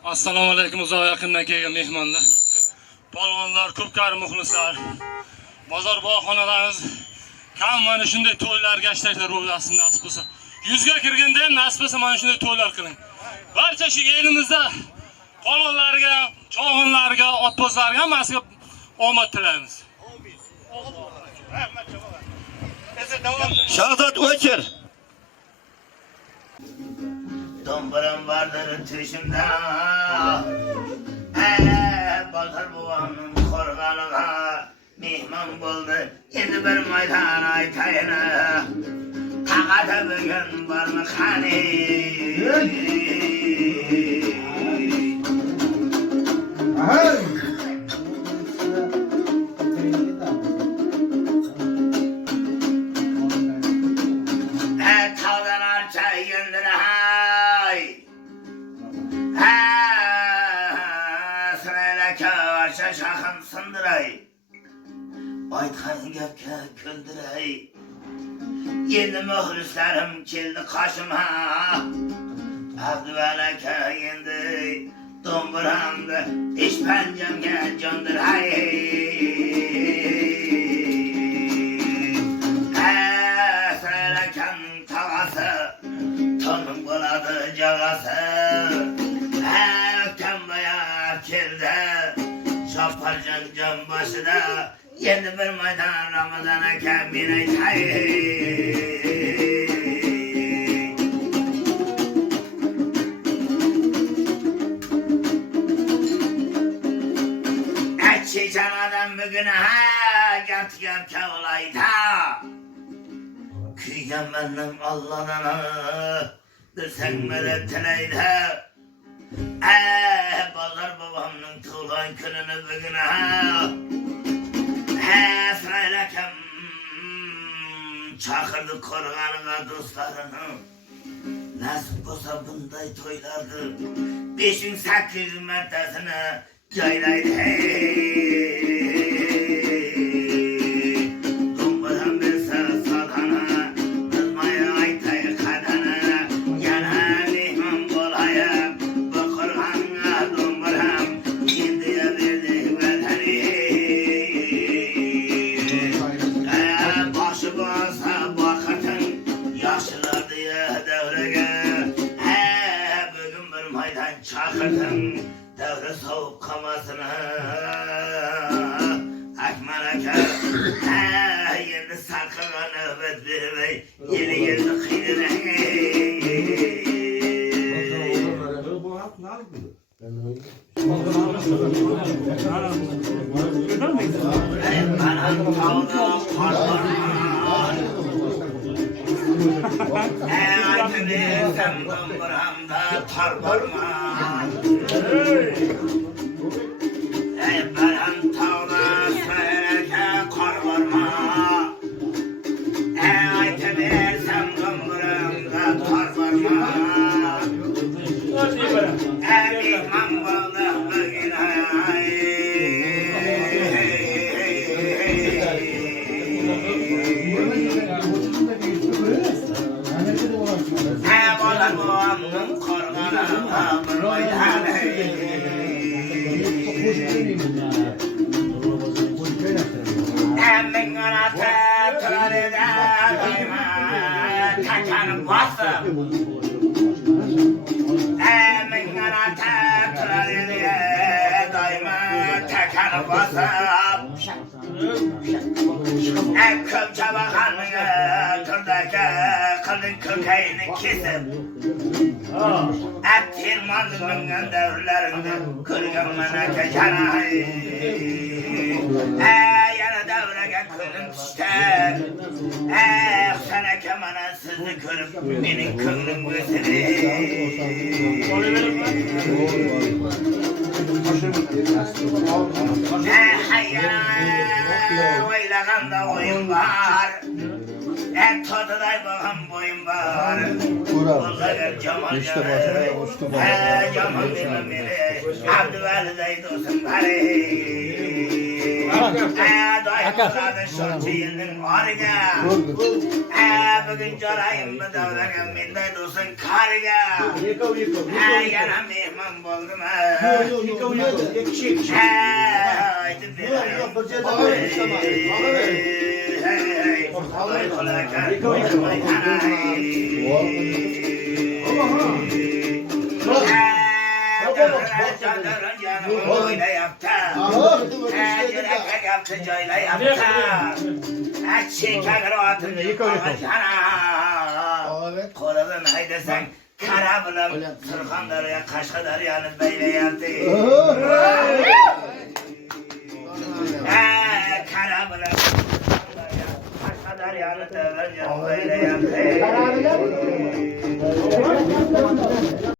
Assalomu alaykum, uzoq yaqindan kelgan mehmonlar. Polvonlar, ko'pkari muxlislar. Bozor bog'xonalarimiz kam mana shunday to'ylarga ishlashlar ro'yasida nasib bo'lsa. 100 ga kirganda ham nasib bo'lsa mana shunday to'ylar qiling. Barcha shu elimizda polvonlarga, chog'inlarga, otbozlarga hammasiga omad tilaymiz. Rahmat javob. Shahzod o'chir. Dombaram vardır tüşümde Baltar buvanın korganına Mihman buldu Yedi bir maydan aytayına Takata bugün var mı hani Tağdan arça yendir Şahın sındıray Aytkan gepke küldüray Yeni mühlislerim keldi kaşıma Abdüveleke yendi Domburamda işpencemge candıray. Esreleken tavası, tonun buladı cagası. Ökten kirde, şaparcan can başıda. Yeni bir maydan Ramazan'a kembine tay. Çiçen adam bugüne gap olaydı. Kuygen benim Allah'dan bir sen medet tileydi. Bazar babamın tuğlan gününü bugüne Sıraylakem çakırdı korganına dostlarını. Nasip olsa bunday toylardı 5-8 mertesine caylaydı Dumbadan bir sarı sadana kızmaya aytayı kadana yana mihman bolaya bu korganına dumbaram indiye verdi vatani başı bolsa bakatın yaşlılar diye devrege bugün bir maydan çakırdım devre soğuk kamasına akmanaka yerli sarkıga nöbet vermey yeni geldi kıydına Anam tavda parmağım Aytını sen domburamda tar parmağım Baran tavda söylerken kar varma Aytını sen domburamda tar varma Mihman balık bugün Balar babamın korganına bir maydanı Emmin anası kralede dayma takanı bası Emmin anası kralede dayma takanı bası Eküm çabakanlığı kırdaki kılın kökeğini kesip Ektirmanlığının devrlerinde kırgın meneke canay Yana devrege kılın işte Sana kemana sizi kırıp benim kılın götürü Hayyana Veylaganda oyun var Tadıday bakam boyun var Bulgar Cemal Cemal benim biri Abdüveliday dostum bari Dayımlarda şorçiyinin varga Bugün corayım mı davranım minday dostum karga Yana mihman buldum Haydi bir Koradan haydi sen kara bulam Sırkandarı'ya Kaşkadarı'yanı böyle yaptı Kara bulam Kaşkadarı'yanı böyle yaptı